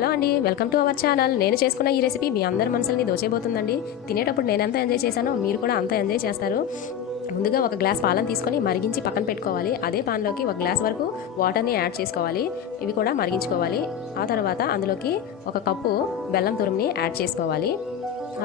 Hello అండి, welcome to our channel. నేను చేసుకున్న ఈ రెసిపీ మీ అందరి మనసుల్ని దోచేయబోతుందండి. తినేటప్పుడు నేను ఎంత ఎంజాయ్ చేశానో మీరు కూడా అంత ఎంజాయ్ చేస్తారు. ముందుగా ఒక గ్లాస్ పాలను తీసుకొని మరిగించి పక్కన పెట్టుకోవాలి. అదే పాన్లోకి ఒక గ్లాస్ వరకు వాటర్ని యాడ్ చేసుకోవాలి. ఇవి కూడా మరిగించుకోవాలి. ఆ తర్వాత అందులోకి ఒక కప్పు బెల్లం తురుముని యాడ్ చేసుకోవాలి.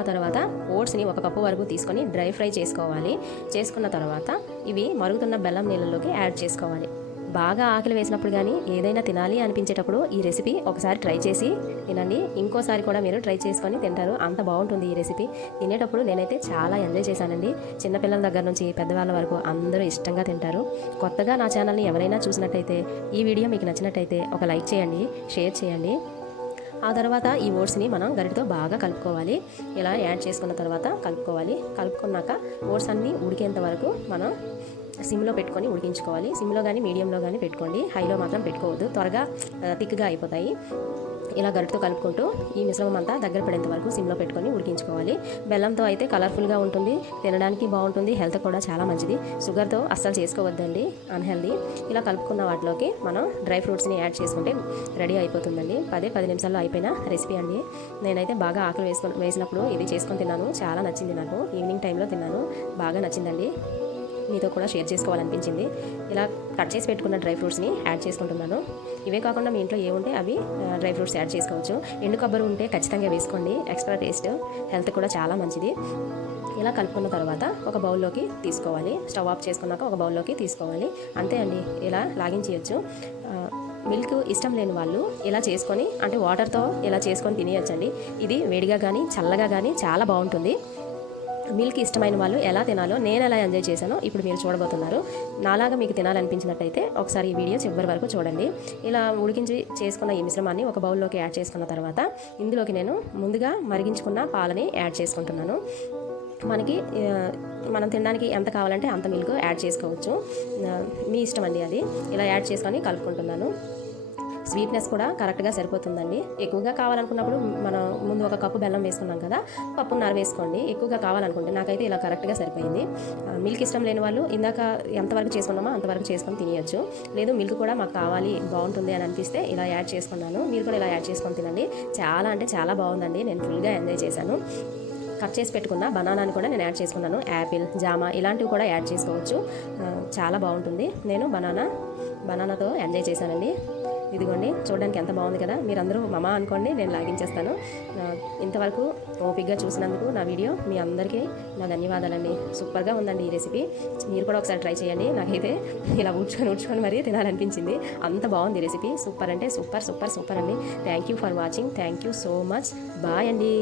ఆ తర్వాత ఓట్స్ని ఒక కప్పు వరకు తీసుకొని డ్రై ఫ్రై చేసుకోవాలి. చేసుకున్న తర్వాత ఇవి మరుగుతున్న బెల్లం నీళ్ళలోకి యాడ్ చేసుకోవాలి. బాగా ఆకలి వేసినప్పుడు కానీ ఏదైనా తినాలి అనిపించేటప్పుడు ఈ రెసిపీ ఒకసారి ట్రై చేసి తినండి. ఇంకోసారి కూడా మీరు ట్రై చేసుకొని తింటారు. అంత బాగుంటుంది ఈ రెసిపీ. తినేటప్పుడు నేనైతే చాలా ఎంజాయ్ చేశానండి. చిన్నపిల్లల దగ్గర నుంచి పెద్దవాళ్ళ వరకు అందరూ ఇష్టంగా తింటారు. కొత్తగా నా ఛానల్ని ఎవరైనా చూసినట్టయితే ఈ వీడియో మీకు నచ్చినట్టయితే ఒక లైక్ చేయండి, షేర్ చేయండి. ఆ తర్వాత ఈ ఓట్స్ని మనం గరిటతో బాగా కలుపుకోవాలి. ఇలా యాడ్ చేసుకున్న తర్వాత కలుపుకున్నాక ఓట్స్ అన్నీ ఉడికేంత వరకు మనం సిమ్లో పెట్టుకొని ఉడికించుకోవాలి. సిమ్లో కానీ మీడియంలో కానీ పెట్టుకోండి, హైలో మాత్రం పెట్టుకోవద్దు, త్వరగా థిక్గా అయిపోతాయి. ఇలా గరిటతో కలుపుకుంటూ ఈ మిశ్రమం అంతా దగ్గర పడేంత వరకు సిమ్లో పెట్టుకొని ఉడికించుకోవాలి. బెల్లంతో అయితే కలర్ఫుల్గా ఉంటుంది, తినడానికి బాగుంటుంది, హెల్త్ కూడా చాలా మంచిది. షుగర్తో అస్సలు చేసుకోవద్దండి, అన్హెల్దీ. ఇలా కలుపుకున్న వాటిలోకి మనం డ్రై ఫ్రూట్స్ని యాడ్ చేసుకుంటే రెడీ అయిపోతుందండి. 10 నిమిషాల్లో అయిపోయిన రెసిపీ అండి. నేనైతే బాగా ఆకలి వేసినప్పుడు ఇది చేసుకొని తిన్నాను. చాలా నచ్చింది నాకు. ఈవినింగ్ టైంలో తిన్నాను, బాగా నచ్చిందండి. మీతో కూడా షేర్ చేసుకోవాలనిపించింది. ఇలా కట్ చేసి పెట్టుకున్న డ్రై ఫ్రూట్స్ని యాడ్ చేసుకుంటున్నాను. ఇవే కాకుండా మీ ఇంట్లో ఏముంటే అవి డ్రై ఫ్రూట్స్ యాడ్ చేసుకోవచ్చు. ఎండు కొబ్బరి ఉంటే ఖచ్చితంగా వేసుకోండి, ఎక్స్ట్రా టేస్ట్, హెల్త్ కూడా చాలా మంచిది. ఇలా కలుపుకున్న తర్వాత ఒక బౌల్లోకి తీసుకోవాలి. స్టవ్ ఆఫ్ చేసుకున్నాక ఒక బౌల్లోకి తీసుకోవాలి. అంతే అండి, ఇలా లాగించేయచ్చు. మిల్క్ ఇష్టం లేని వాళ్ళు ఇలా చేసుకొని, అంటే వాటర్తో ఇలా చేసుకొని తినేయచ్చండి. ఇది వేడిగా కానీ చల్లగా కానీ చాలా బాగుంటుంది. మిల్క్ ఇష్టమైన వాళ్ళు ఎలా తినాలో నేను ఎలా ఎంజాయ్ చేశానో ఇప్పుడు మీరు చూడబోతున్నారు. నాలాగా మీకు తినాలనిపించినట్టయితే ఒకసారి ఈ వీడియో చివరి వరకు చూడండి. ఇలా ఉడికించి చేసుకున్న ఈ మిశ్రమాన్ని ఒక బౌల్లోకి యాడ్ చేసుకున్న తర్వాత ఇందులోకి నేను ముందుగా మరిగించుకున్న పాలని యాడ్ చేసుకుంటున్నాను. మనం తినడానికి ఎంత కావాలంటే అంత మిల్క్ యాడ్ చేసుకోవచ్చు, మీ ఇష్టం అండి అది. ఇలా యాడ్ చేసుకొని కలుపుకుంటున్నాను. స్వీట్నెస్ కూడా కరెక్ట్గా సరిపోతుందండి. ఎక్కువగా కావాలనుకున్నప్పుడు మనం ముందు ఒక కప్పు బెల్లం వేసుకున్నాం కదా, కప్పున్నర వేసుకోండి. ఎక్కువగా కావాలనుకుంటే నాకైతే ఇలా కరెక్ట్గా సరిపోయింది. మిల్క్ ఇష్టం లేని వాళ్ళు ఇందాక ఎంతవరకు చేసుకున్నామో అంతవరకు చేసుకొని తినేయచ్చు. లేదు మిల్క్ కూడా మాకు కావాలి, బాగుంటుంది అని అనిపిస్తే ఇలా యాడ్ చేసుకున్నాను. మీరు కూడా ఇలా యాడ్ చేసుకొని తినండి. చాలా అంటే చాలా బాగుందండి. నేను ఫుల్గా ఎంజాయ్ చేశాను. కట్ చేసి పెట్టుకున్న బనానాని కూడా నేను యాడ్ చేసుకున్నాను. యాపిల్, జామ ఇలాంటివి కూడా యాడ్ చేసుకోవచ్చు, చాలా బాగుంటుంది. నేను బనానాతో ఎంజాయ్ చేశానండి. ఇదిగోండి, చూడడానికి ఎంత బాగుంది కదా. మీరందరూ మమా అనుకోండి, నేను లాగించేస్తాను. ఇంతవరకు ఓపిక్గా చూసినందుకు నా వీడియో మీ అందరికీ నా ధన్యవాదాలండి. సూపర్గా ఉందండి ఈ రెసిపీ. మీరు కూడా ఒకసారి ట్రై చేయండి. నాకైతే ఇలా ఊడ్చుకొని మరీ తినాలనిపించింది. అంత బాగుంది రెసిపీ. సూపర్ అంటే సూపర్ అండి. Thank you for watching. Thank you so much. Bye అండి.